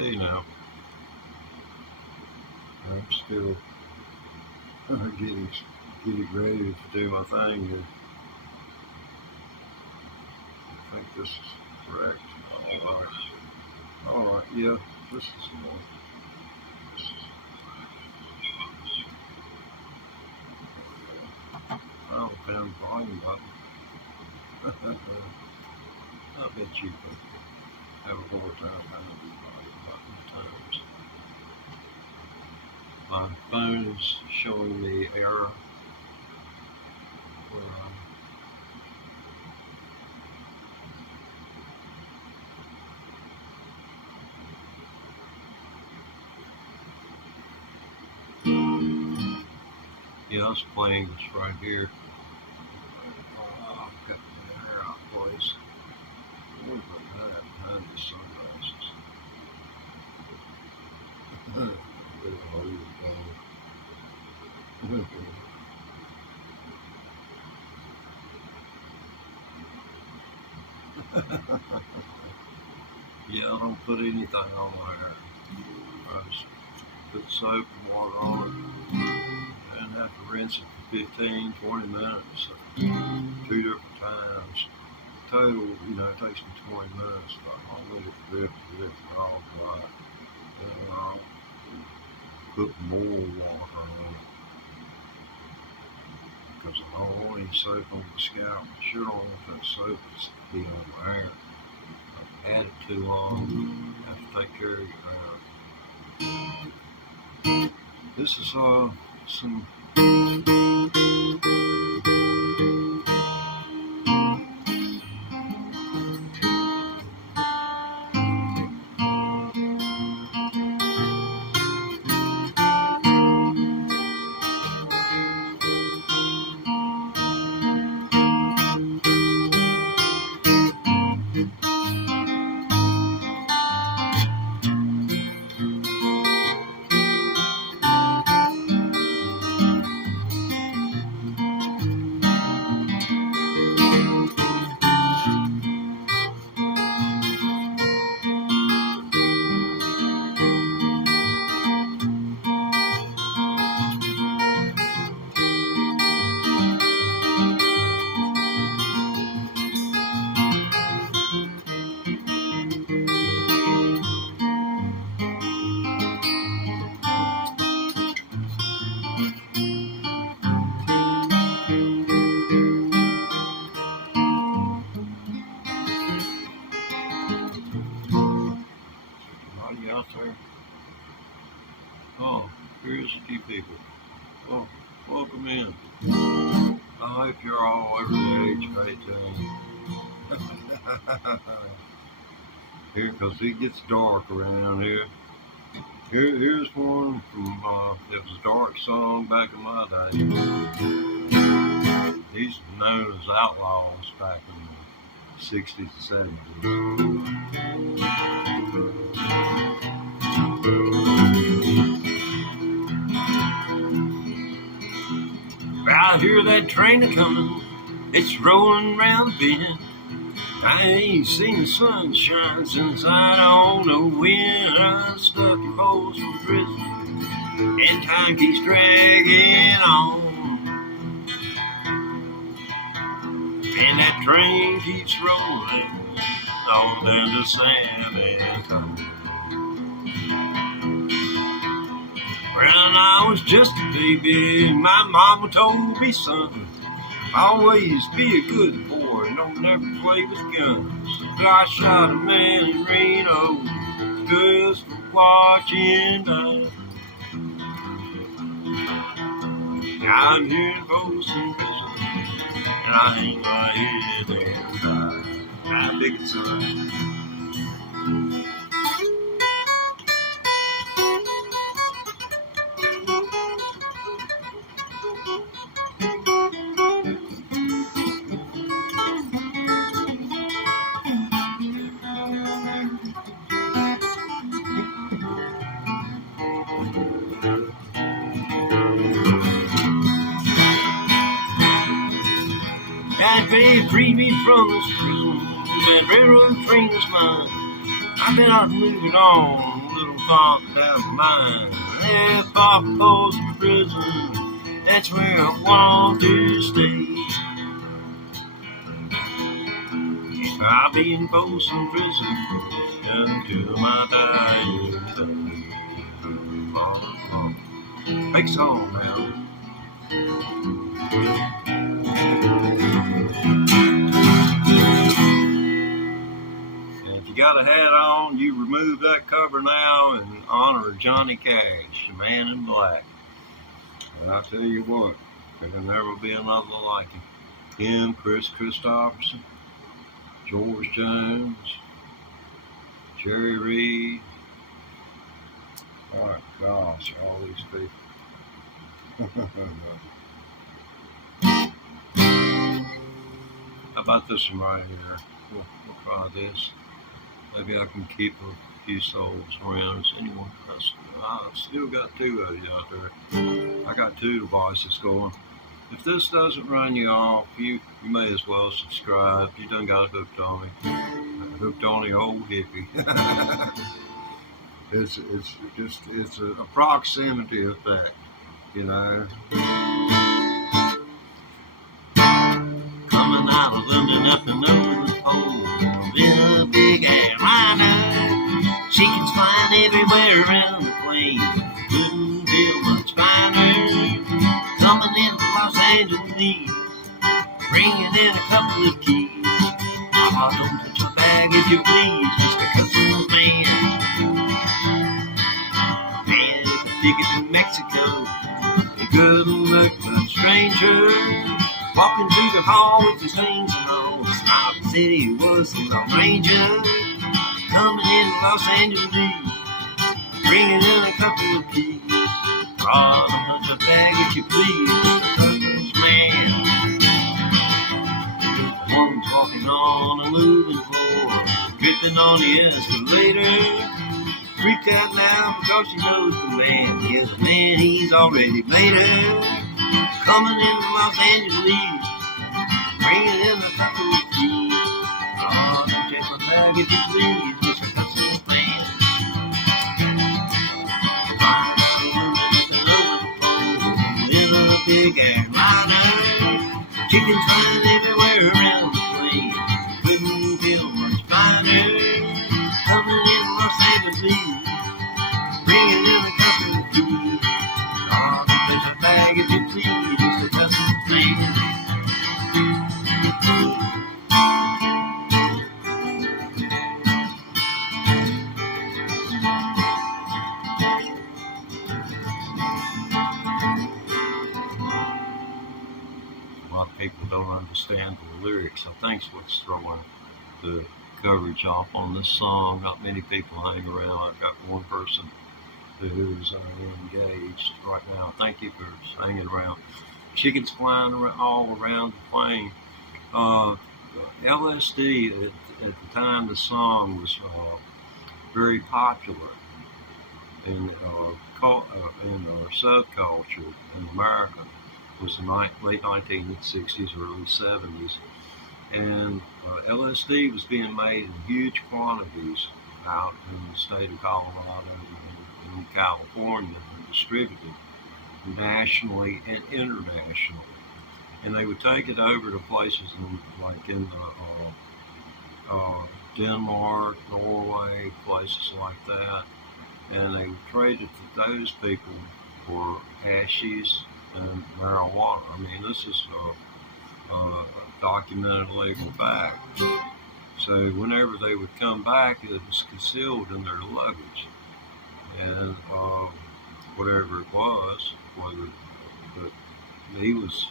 Okay, now I'm still getting ready to do my thing here. I think this is correct. All right, yeah, this is more. I don't found the volume button. I bet you can have a hard time finding the volume button at times. My phone is showing me error where yeah, I was playing this right here. I've got the hair out of place. What was that behind the sunglasses? Yeah, I don't put anything on my hair. I just put soap and water on it and have to rinse it for 15, 20 minutes, 2 different times. Total, it takes me 20 minutes, but I'll let it drip all dry. Then I'll put more water on it because I don't want any soap on the scalp. I sure don't want that soap to be on my hair. I've had it too long. I have to take care of your hair. This is some out there. Oh, here's a few people. Well, welcome in. I hope you're all over the age of 18. Here, because it gets dark around here. Here's one from, it was a dark song back in my day. These were known as outlaws back in the 60s and 70s. I hear that train a-comin', it's rolling round the bend. I ain't seen the sunshine since I don't know when. I'm stuck in Folsom Prison, and time keeps dragging on. And that train keeps rolling on down to San Antonio. When I was just a baby, my mama told me, son, always be a good boy and don't never play with guns. So I shot a man in Reno just for watching that. I'm here in Folsom Prison, and I hang my head there and die. I think it's that babe freed me from this prison. That railroad train is mine. I've been out moving on locked out of mine. There far goes to prison, that's where I want to stay. I'll be in Folsom Prison until my dying day. Big song now. And if you got a hat on, you remove that cover now in honor of Johnny Cash, the man in black. And I tell you what, there'll never be another like him. Him, Chris Christopherson, George Jones, Jerry Reed. My gosh, all these people. How about this one right here? We'll try this. Maybe I can keep a few souls around us anyway. I've still got two of you out there. I got two devices going. If this doesn't run you off, you may as well subscribe. You done got hooked on me. Hooked on the Old Hippie. It's a proximity effect, you know. Coming out of London up and over the pole in a big airliner. Chickens flying everywhere around the plane. Couldn't feel much finer. Coming in from Los Angeles, bringing in a couple of keys. Oh, don't touch your bag if you please, Mr. Customs Man. Man, if a ticket to Mexico, a good look but stranger, walking through the hall with his things and all. The smile of the city was the Lone Ranger. Coming in from Los Angeles, bringing in a couple of keys. Oh, don't touch your bag if you please, Mr. Customs Man. Woman's walking on a moving floor, dripping on the escalator. Freaked out now because she knows the man is a man, he's already made her. Coming in from Los Angeles, bringing in a couple of keys. Oh, don't check my bag if you please, Mr. Customs Man. In a big airliner, chickens flying everywhere around the plane. Couldn't feel much finer. Coming in from Los Angeles, bringing in a couple of keys. Oh, don't touch my bag if you please, Mr. Customs Man. A lot of people don't understand the lyrics. I think it's what's throwing the coverage off on this song. Not many people hang around. I've got one person who's engaged right now. Thank you for hanging around. Chickens flying all around the plane. LSD at the time the song was very popular in our subculture in America. It was the late 1960s, early 70s, and LSD was being made in huge quantities out in the state of Colorado and in California and distributed nationally and internationally. And they would take it over to places like in Denmark, Norway, places like that, and they would trade it to those people for hashish and marijuana. I mean, this is documented legal fact. So whenever they would come back, it was concealed in their luggage, and whatever it was, but he was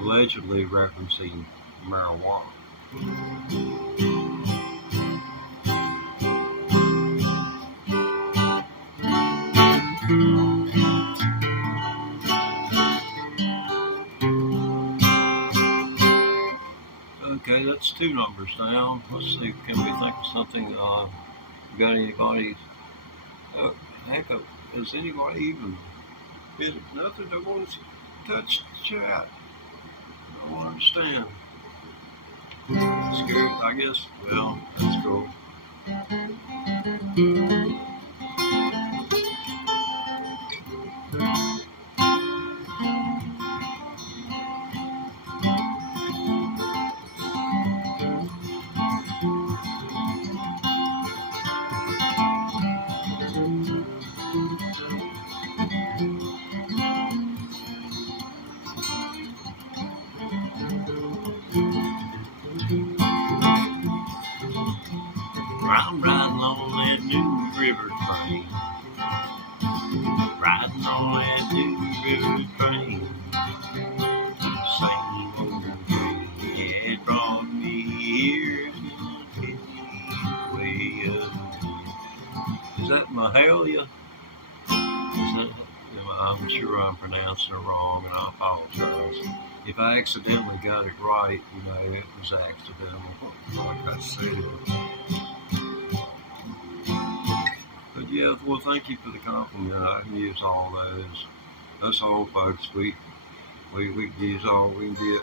allegedly referencing marijuana. Okay, that's two numbers down. Let's see, can we think of something? Got anybody? Oh, heck, has anybody even hit it? Nothing that wants to touch the chat. I don't understand. Scared, I guess. Well, that's cool. riding on that two-river train. Same old train, yeah, it brought me here to the way up. Is that Mahalia? I'm sure I'm pronouncing it wrong, and I apologize. If I accidentally got it right, it was accidental, like I said. But yeah, well, thank you for the compliment. I can use all those. Us old folks, we can use all we can get.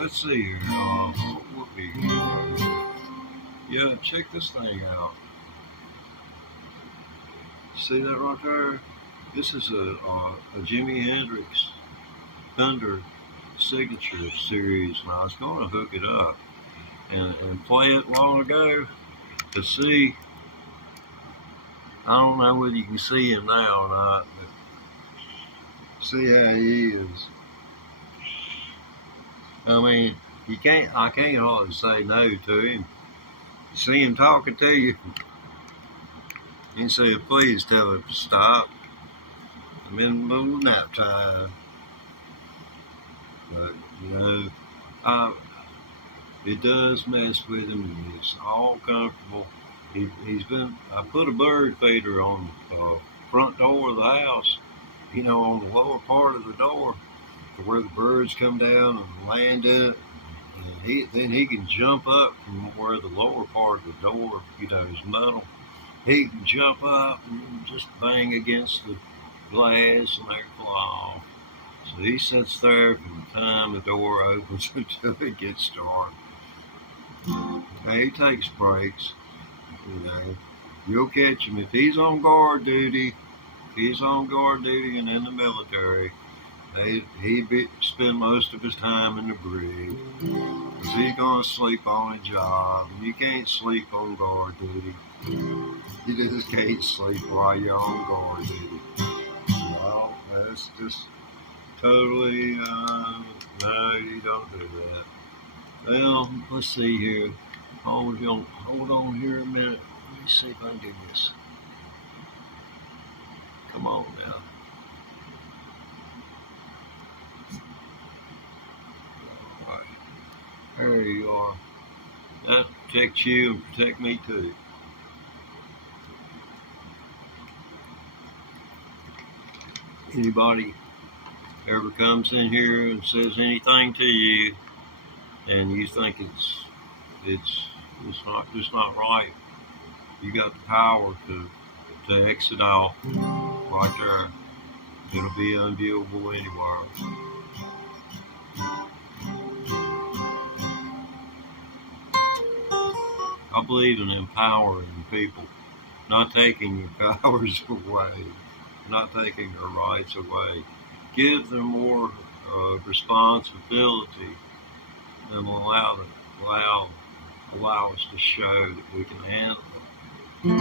Let's see here. What would be? Yeah, check this thing out. See that right there? This is a Jimi Hendrix Thunder signature series, and I was going to hook it up and play it long ago to see. I don't know whether you can see him now or not, but see how he is. I mean, I can't hardly say no to him. See him talking to you, and say, please tell him to stop. I'm in the middle of nap time. But, it does mess with him. It's all comfortable. I put a bird feeder on the front door of the house, on the lower part of the door, to where the birds come down and land in it. And then he can jump up from where the lower part of the door, is metal. He can jump up and just bang against the glass and they fly off. So he sits there from the time the door opens until it gets dark. Now he takes breaks. You'll catch him if he's on guard duty. If he's on guard duty and in the military, he'd spend most of his time in the brig. Because he's going to sleep on a job. And you can't sleep on guard duty. You just can't sleep while you're on guard duty. No, that's just totally, no, you don't do that. Well, let's see here. Hold on here a minute. Let me see if I can do this. Come on now. All right. There you are. That protects you and protect me too. Anybody ever comes in here and says anything to you, and you think it's not right, you got the power to exit out right there. It'll be unviewable anywhere. I believe in empowering people, not taking your powers away, not taking their rights away. Give them more responsibility and allow us to show that we can handle it.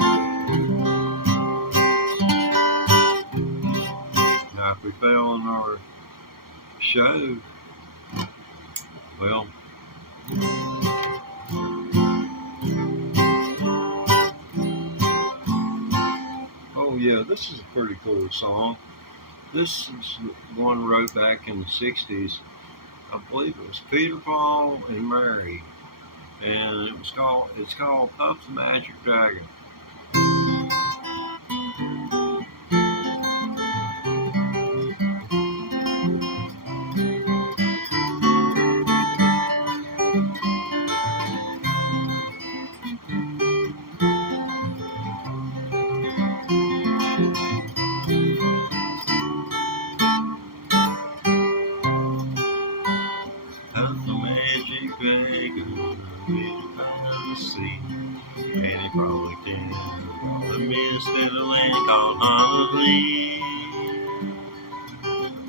Now, if we fail in our show, well, oh yeah, this is a pretty cool song. This is one wrote back in the 60s. I believe it was Peter, Paul, and Mary. And it's called Puff the Magic Dragon. Puff the magic dragon, the sea, and he probably can all the mist in a land called Honolulu.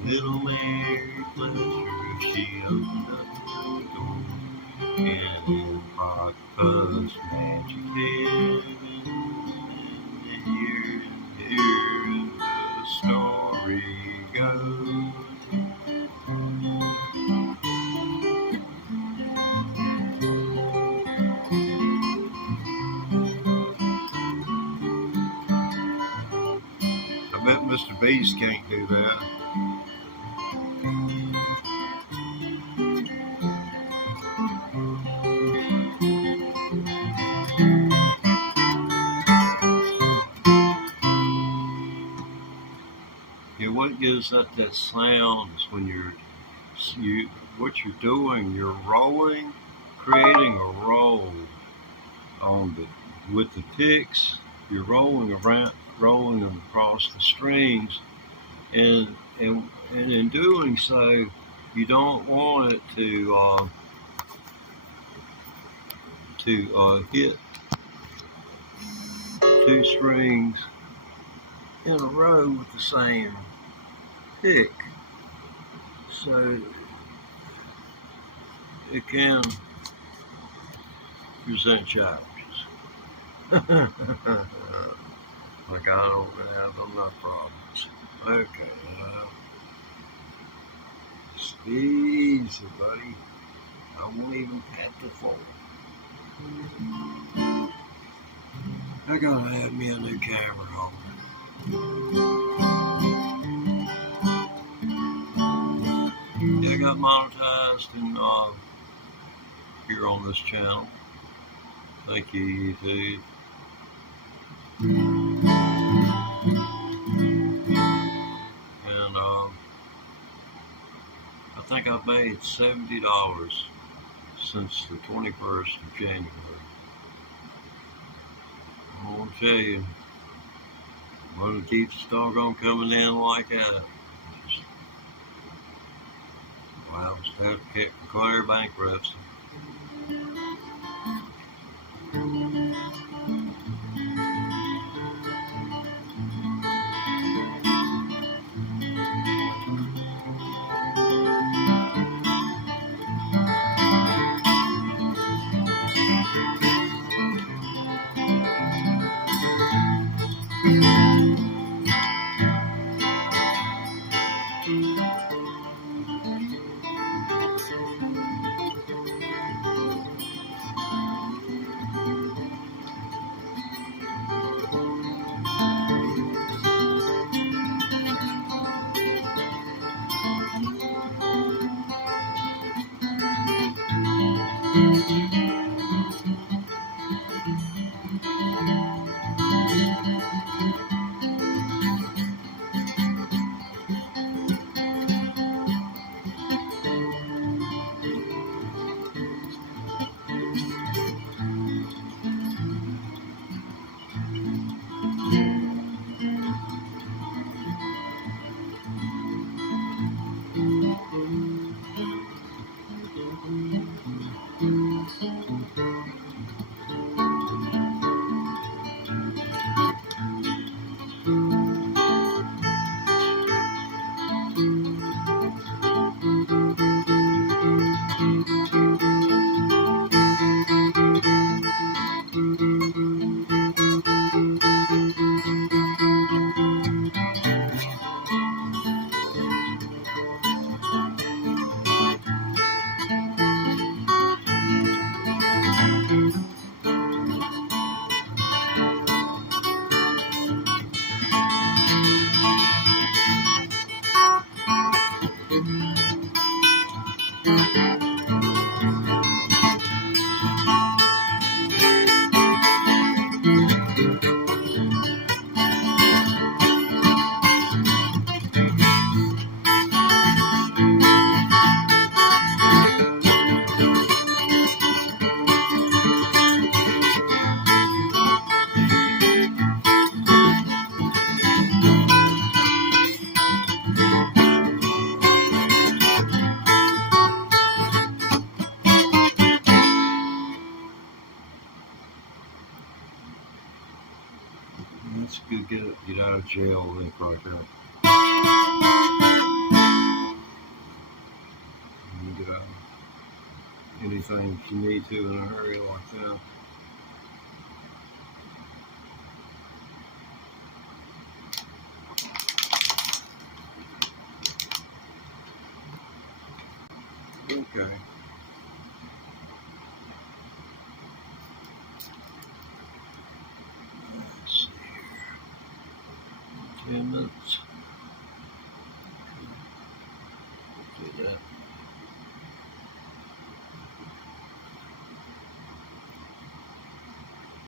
Little Mary Pleasure, she opened up the door, and in Hot Puff's magic head, and here the story goes. bees can't do that. Yeah, what gives that sound is when what you're doing, you're rolling, creating a roll with the picks. You're rolling them across the strings, and in doing so, you don't want it to hit two strings in a row with the same pick, so it can present challenges. Like I don't have enough problems. Okay, easy, buddy. I won't even pat the floor. I gotta have me a new camera holder. Yeah, I got monetized here on this channel. Thank you, YouTube. And I think I've made $70 since the 21st of January. I want to tell you, I'm going to keep the doggone coming in like that. Wow, just have to declare bankruptcy. That's a good get out of jail link right there. You can get out anything you need to in a hurry like that. Okay. Let's see here. 10 minutes.